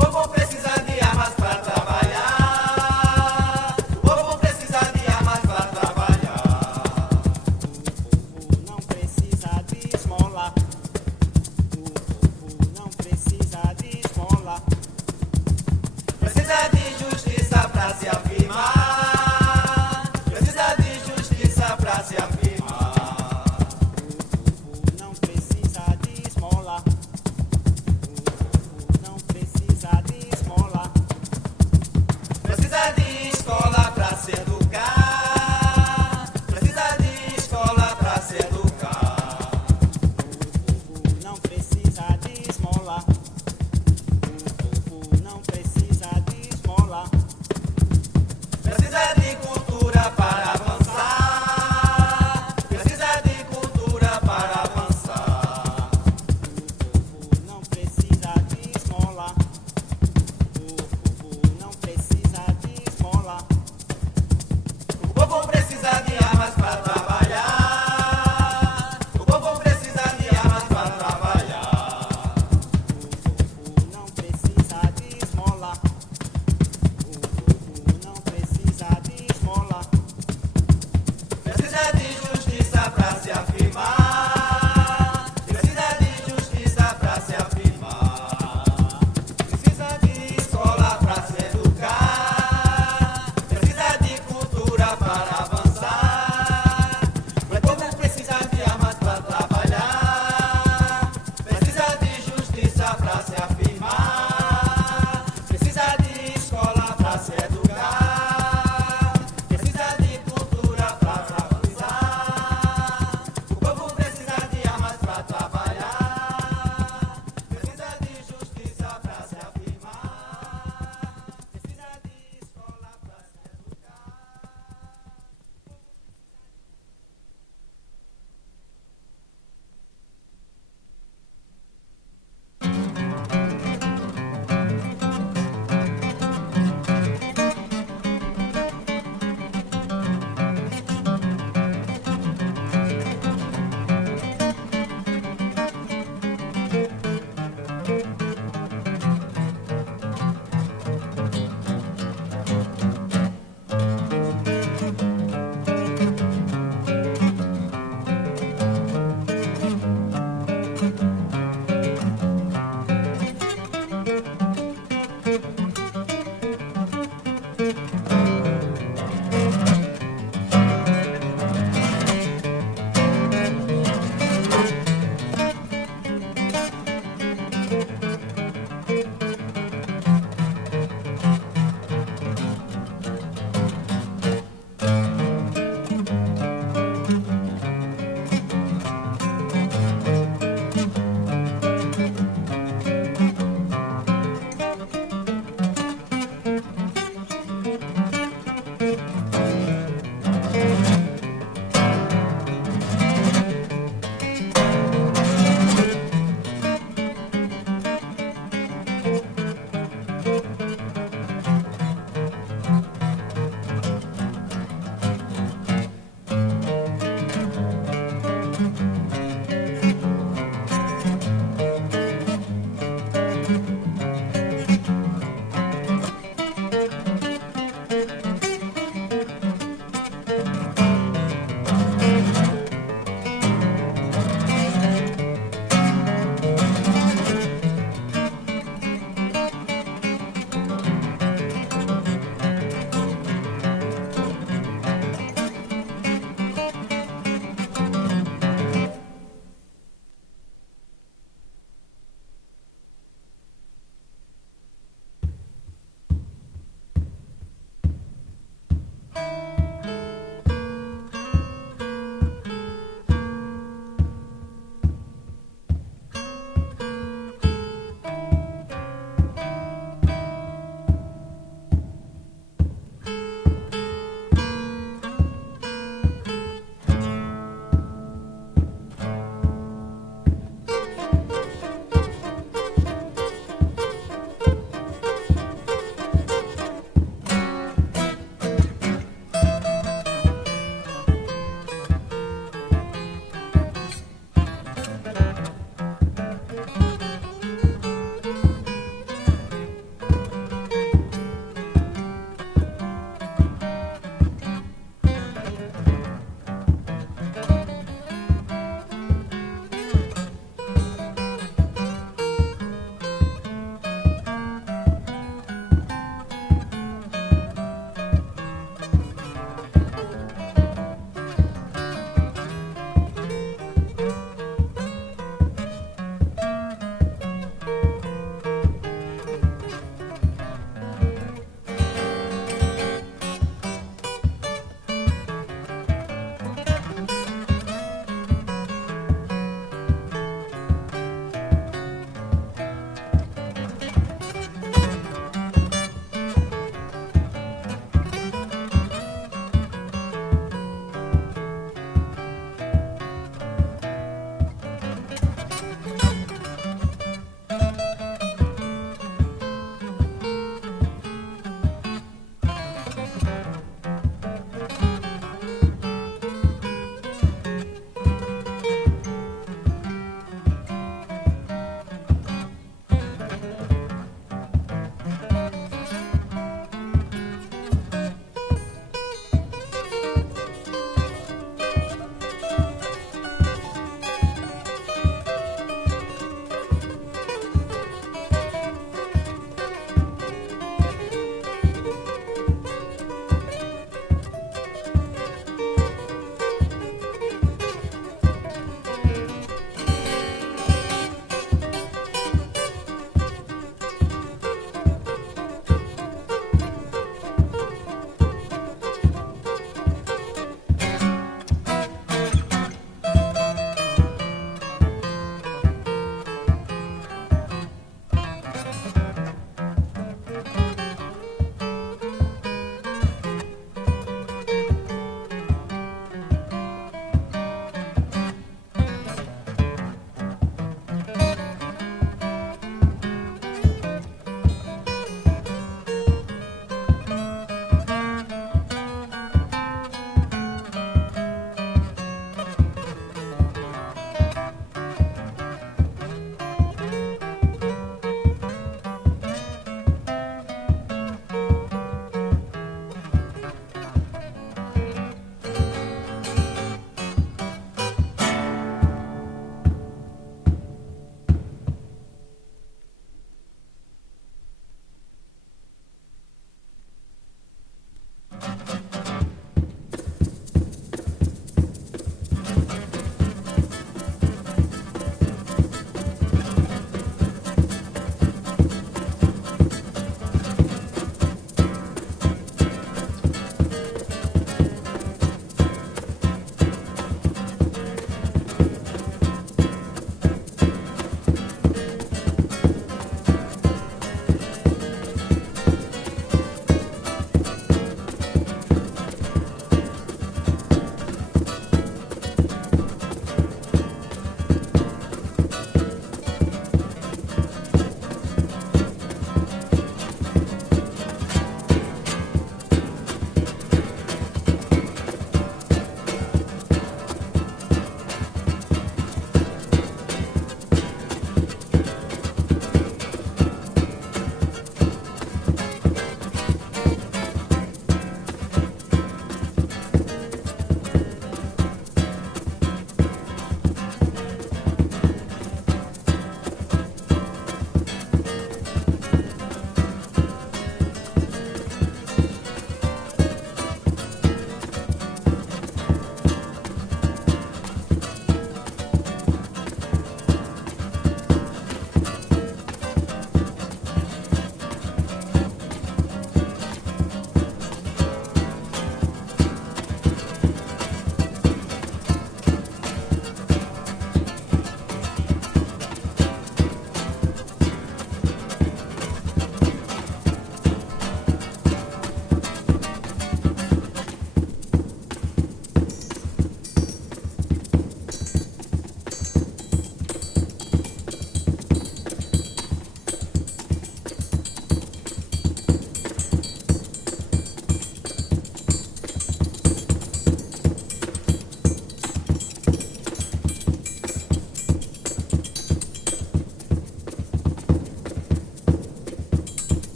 povo precisa de armas pra trabalhar. O povo precisa de armas pra trabalhar. O povo não precisa de esmola. O povo não precisa de esmola. Precisa de justiça pra se afirmar. Precisa de justiça pra se afirmar. O povo não precisa de esmola. O povo não precisa de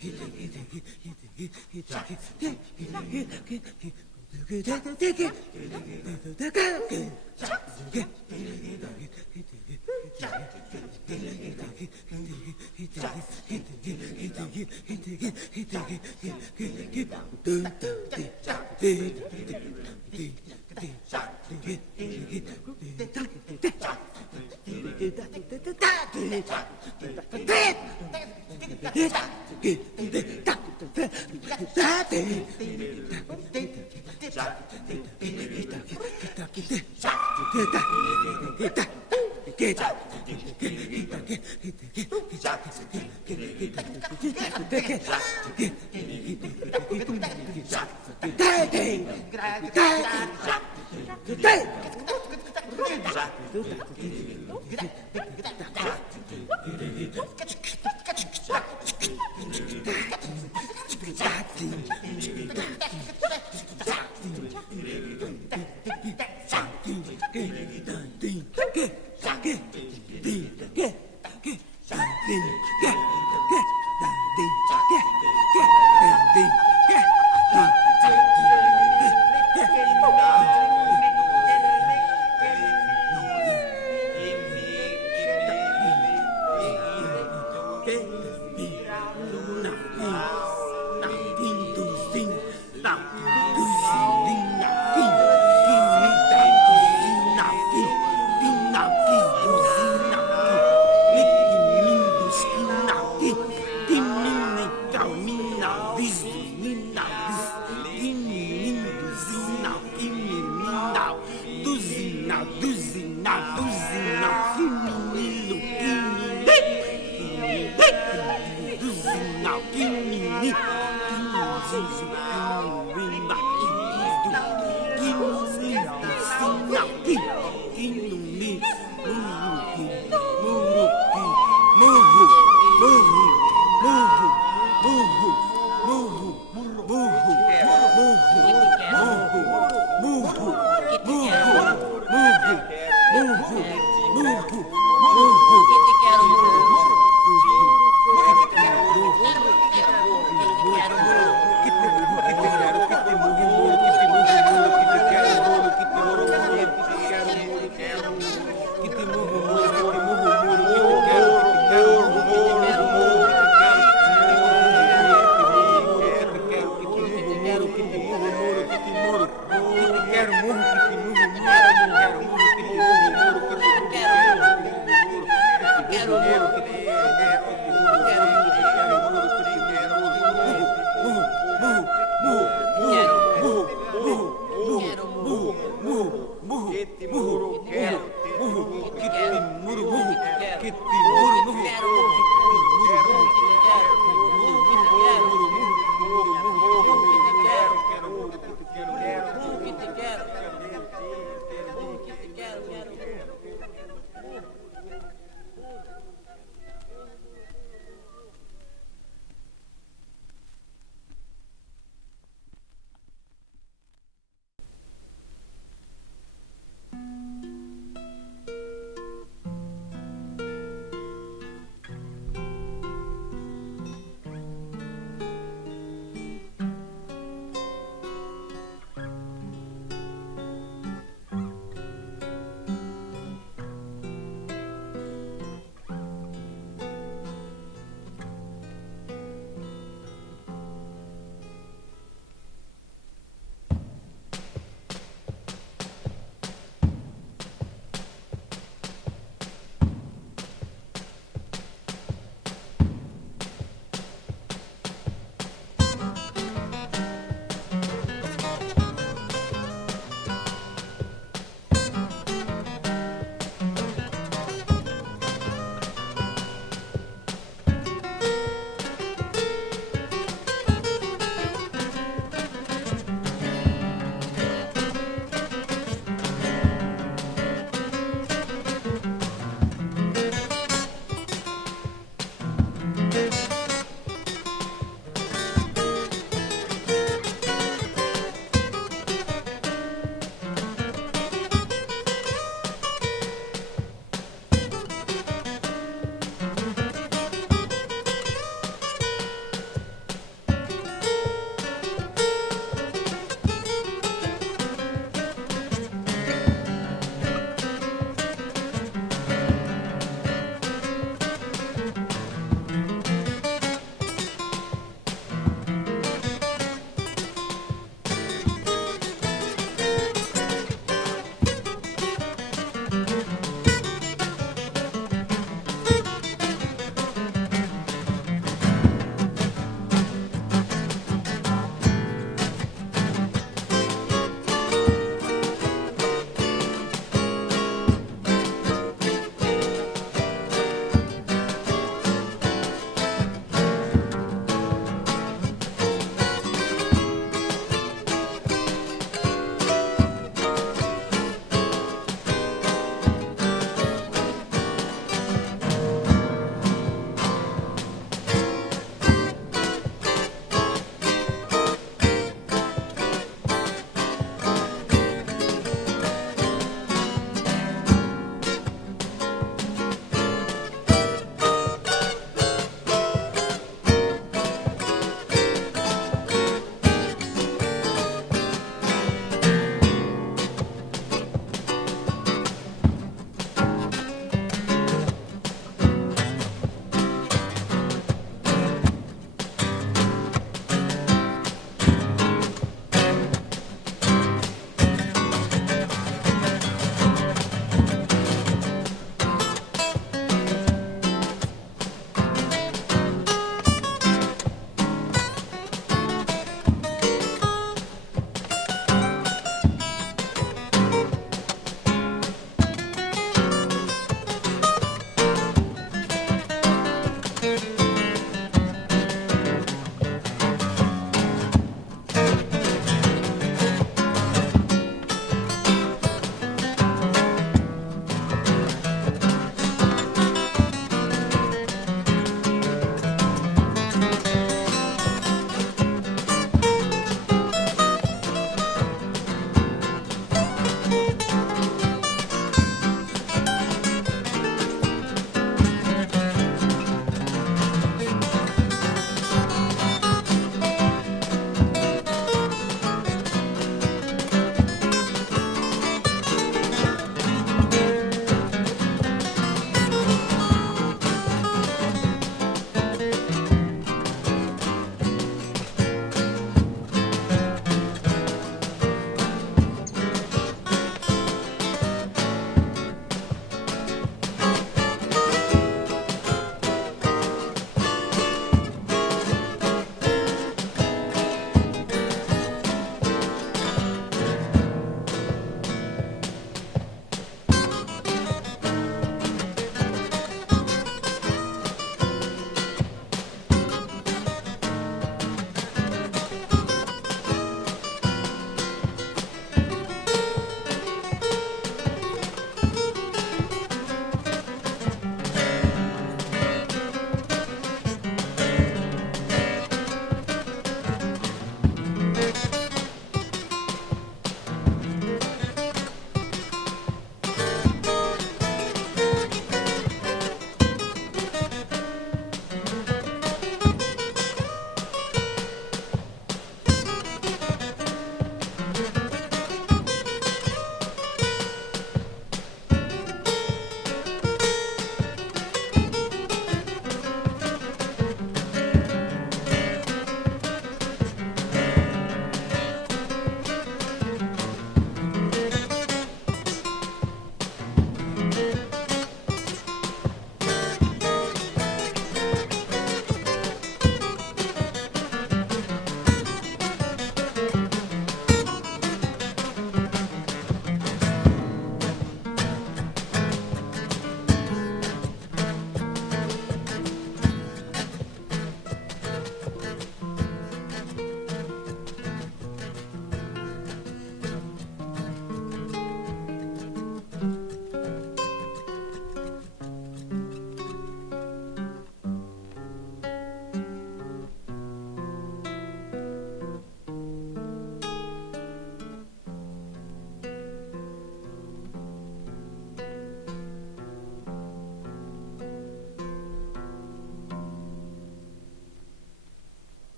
Murro,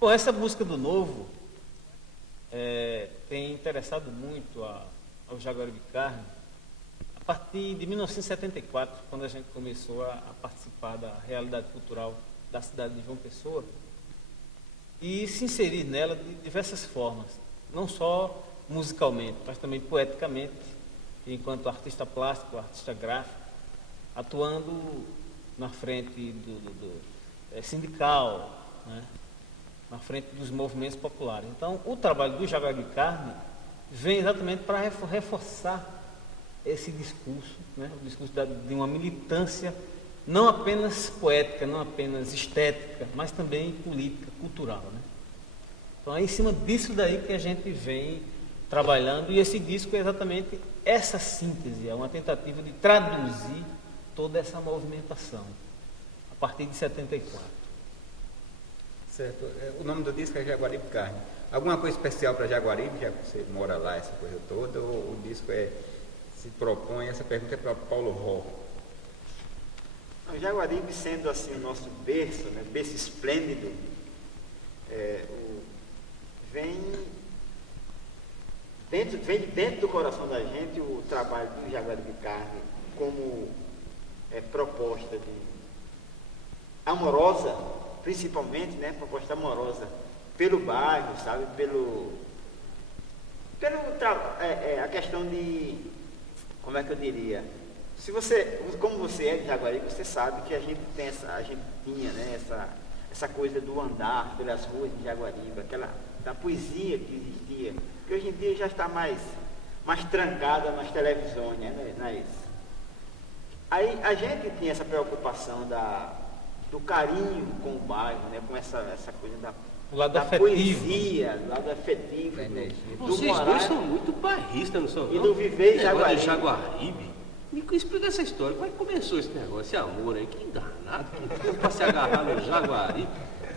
Bom, essa busca do novo tem interessado muito ao Jaguaribe Carne a partir de 1974, quando a gente começou a participar da realidade cultural da cidade de João Pessoa e se inserir nela de diversas formas, não só musicalmente, mas também poeticamente, enquanto artista plástico, artista gráfico, atuando na frente do sindical, né? Na frente dos movimentos populares. Então, o trabalho do Jaguaribe Carne vem exatamente para reforçar esse discurso, né? O discurso de uma militância não apenas poética, não apenas estética, mas também política, cultural, né? Então, é em cima disso daí que a gente vem trabalhando, e esse disco é exatamente essa síntese, é uma tentativa de traduzir toda essa movimentação, a partir de 74. Certo. O nome do disco é Jaguaribe Carne. Alguma coisa especial para Jaguaribe, já que você mora lá, essa coisa toda, ou o disco se propõe, essa pergunta é para Paulo Ró. O Jaguaribe, sendo assim o nosso berço, né, berço esplêndido, vem dentro do coração da gente o trabalho do Jaguaribe Carne como proposta amorosa, principalmente, né, proposta amorosa pelo bairro, sabe, a questão de, como é que eu diria, como você é de Jaguaribe, você sabe que a gente tinha, né, essa coisa do andar pelas ruas de Jaguaribe, da poesia que existia, que hoje em dia já está mais trancada nas televisões, né, não é isso? Aí a gente tinha essa preocupação do carinho com o bairro, né, com essa coisa da poesia, do lado afetivo, do Vocês morar, dois são muito bairristas, não são? e Não? do viver em Negócio de Jaguaribe. Jaguaribe. Me explica essa história. Como é que começou esse negócio, esse amor aí? Que danado, que deu pra se agarrar no Jaguaribe.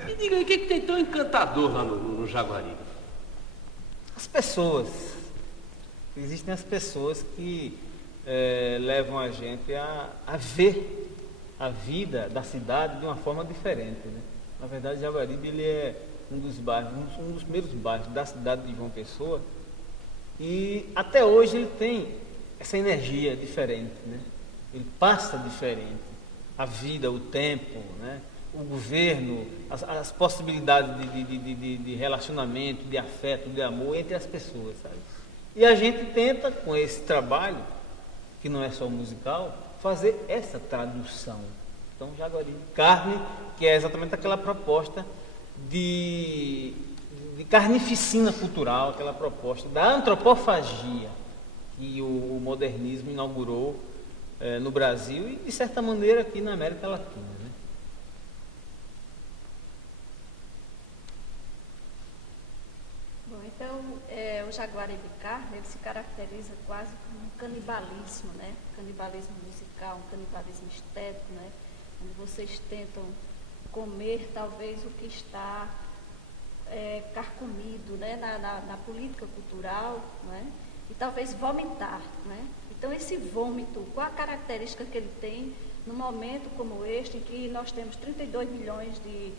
Me diga aí, o que tem tão encantador lá no Jaguaribe? As pessoas. Existem as pessoas que levam a gente a ver a vida da cidade de uma forma diferente, né? Na verdade, Jaguaribe ele é um dos primeiros bairros da cidade de João Pessoa, e até hoje ele tem essa energia diferente, né? Ele passa diferente. A vida, o tempo, né? O governo, as possibilidades de relacionamento, de afeto, de amor entre as pessoas, sabe? E a gente tenta, com esse trabalho, que não é só musical, fazer essa tradução. Então, Jaguaribe Carne, que é exatamente aquela proposta de carnificina cultural, aquela proposta da antropofagia que o modernismo inaugurou no Brasil e, de certa maneira, aqui na América Latina, né? Bom, então, o Jaguaribe Carne, ele se caracteriza quase como um canibalismo, né? Canibalismo musical, um canibalismo estético, né? Onde vocês tentam comer, talvez, o que está carcomido, né? na política cultural, né? E talvez vomitar, né? Então, esse vômito, qual a característica que ele tem num momento como este, em que nós temos 32 milhões de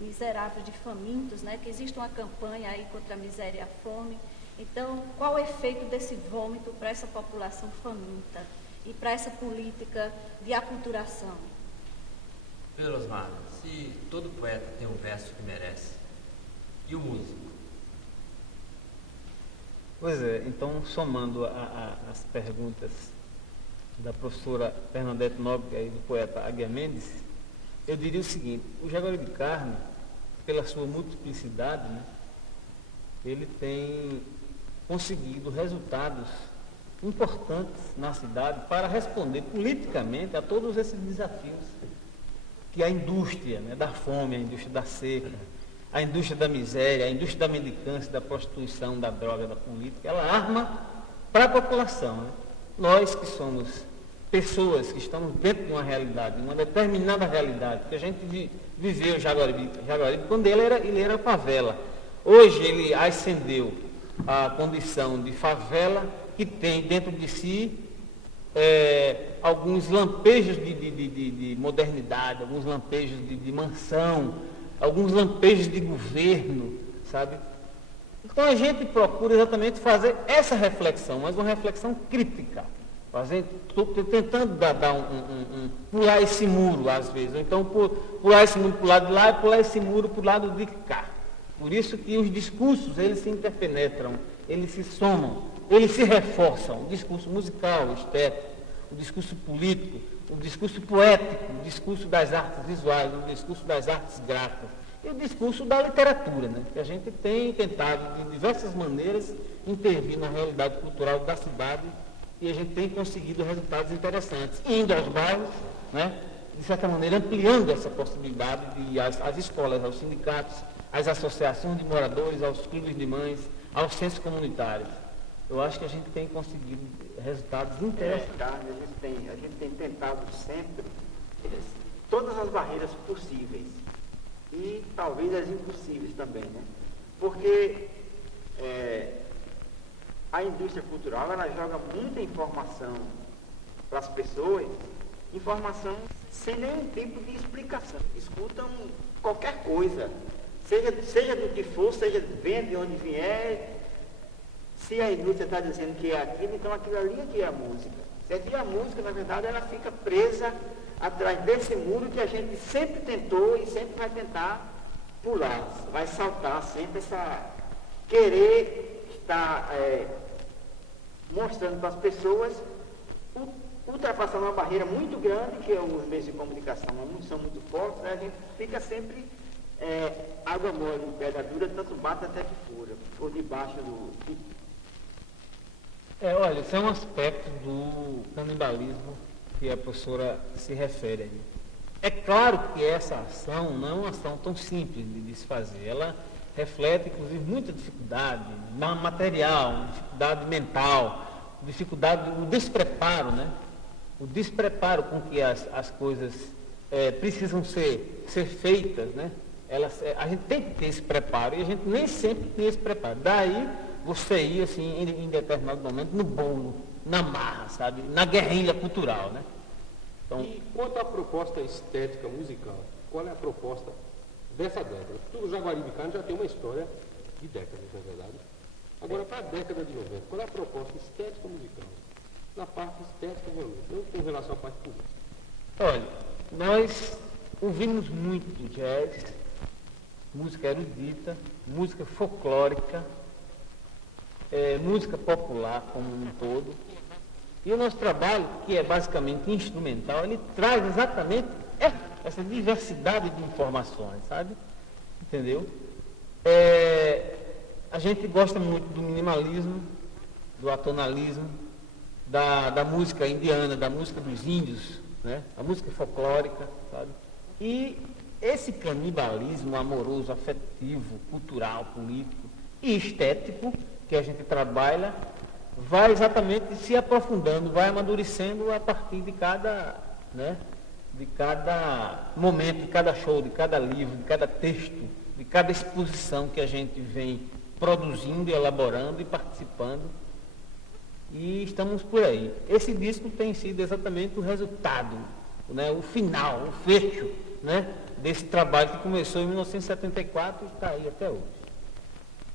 miseráveis, de famintos, né? Que existe uma campanha aí contra a miséria e a fome. Então, qual o efeito desse vômito para essa população faminta e para essa política de aculturação? Pedro Osmar, se todo poeta tem um verso que merece, e o músico? Pois é, então, somando as perguntas da professora Bernadette Nóbrega e do poeta Águia Mendes, eu diria o seguinte: o Jaguaribe Carne, pela sua multiplicidade, né, ele tem conseguido resultados importantes na cidade para responder politicamente a todos esses desafios que a indústria, né, da fome, a indústria da seca, a indústria da miséria, a indústria da mendicância, da prostituição, da droga, da política, ela arma para a população, né? Nós que somos pessoas que estamos dentro de uma realidade, uma determinada realidade, que a gente viveu Jaguaribe quando ele era favela. Hoje ele ascendeu à condição de favela, que tem dentro de si alguns lampejos de modernidade, alguns lampejos de mansão, alguns lampejos de governo, sabe? Então a gente procura exatamente fazer essa reflexão, mas uma reflexão crítica, tentando pular esse muro às vezes, ou então pular esse muro para o lado de lá e pular esse muro para o lado de cá. Por isso que os discursos, eles se interpenetram, eles se somam, eles se reforçam, o discurso musical, o estético, o discurso político, o discurso poético, o discurso das artes visuais, o discurso das artes gráficas e o discurso da literatura, né? Que a gente tem tentado de diversas maneiras intervir na realidade cultural da cidade e a gente tem conseguido resultados interessantes, indo aos bairros, né? De certa maneira ampliando essa possibilidade de às escolas, aos sindicatos, às associações de moradores, aos clubes de mães, aos centros comunitários. Eu acho que a gente tem conseguido resultados interessantes. A gente tem tentado sempre todas as barreiras possíveis e talvez as impossíveis também, né? Porque a indústria cultural, ela joga muita informação para as pessoas, informação sem nenhum tipo de explicação. Escutam qualquer coisa, seja do que for, seja venha de onde vier. Se a indústria está dizendo que é aquilo, então aquilo ali é que é a música. E a música, na verdade, ela fica presa atrás desse muro que a gente sempre tentou e sempre vai tentar pular, vai saltar sempre querer estar mostrando para as pessoas, ultrapassando uma barreira muito grande, que os meios de comunicação são muito fortes, né? A gente fica sempre água mole em pedra dura, tanto bate até que fura, por debaixo Olha, esse é um aspecto do canibalismo que a professora se refere aí. É claro que essa ação não é uma ação tão simples de se fazer. Ela reflete, inclusive, muita dificuldade material, dificuldade mental, o despreparo, né? O despreparo com que as coisas precisam ser feitas, né? A gente tem que ter esse preparo e a gente nem sempre tem esse preparo. Daí você ia, assim, em determinado momento, no bolo, na marra, sabe? Na guerrilha cultural, né? Então, e quanto à proposta estética musical, qual é a proposta dessa década? Porque o Jaguaribe já tem uma história de décadas, na verdade. Agora, para a década de 90, qual é a proposta estética musical? Na parte estética, realmente, não com relação à parte política. Olha, nós ouvimos muito jazz, música erudita, música folclórica, música popular como um todo. E o nosso trabalho, que é basicamente instrumental, ele traz exatamente essa diversidade de informações, sabe? Entendeu? A gente gosta muito do minimalismo, do atonalismo, da música indiana, da música dos índios, né? A música folclórica, sabe? E esse canibalismo amoroso, afetivo, cultural, político e estético que a gente trabalha vai exatamente se aprofundando, vai amadurecendo a partir de cada momento, de cada show, de cada livro, de cada texto, de cada exposição que a gente vem produzindo, elaborando e participando. E estamos por aí. Esse disco tem sido exatamente o resultado, né, o final, o fecho, né, desse trabalho que começou em 1974 e está aí até hoje.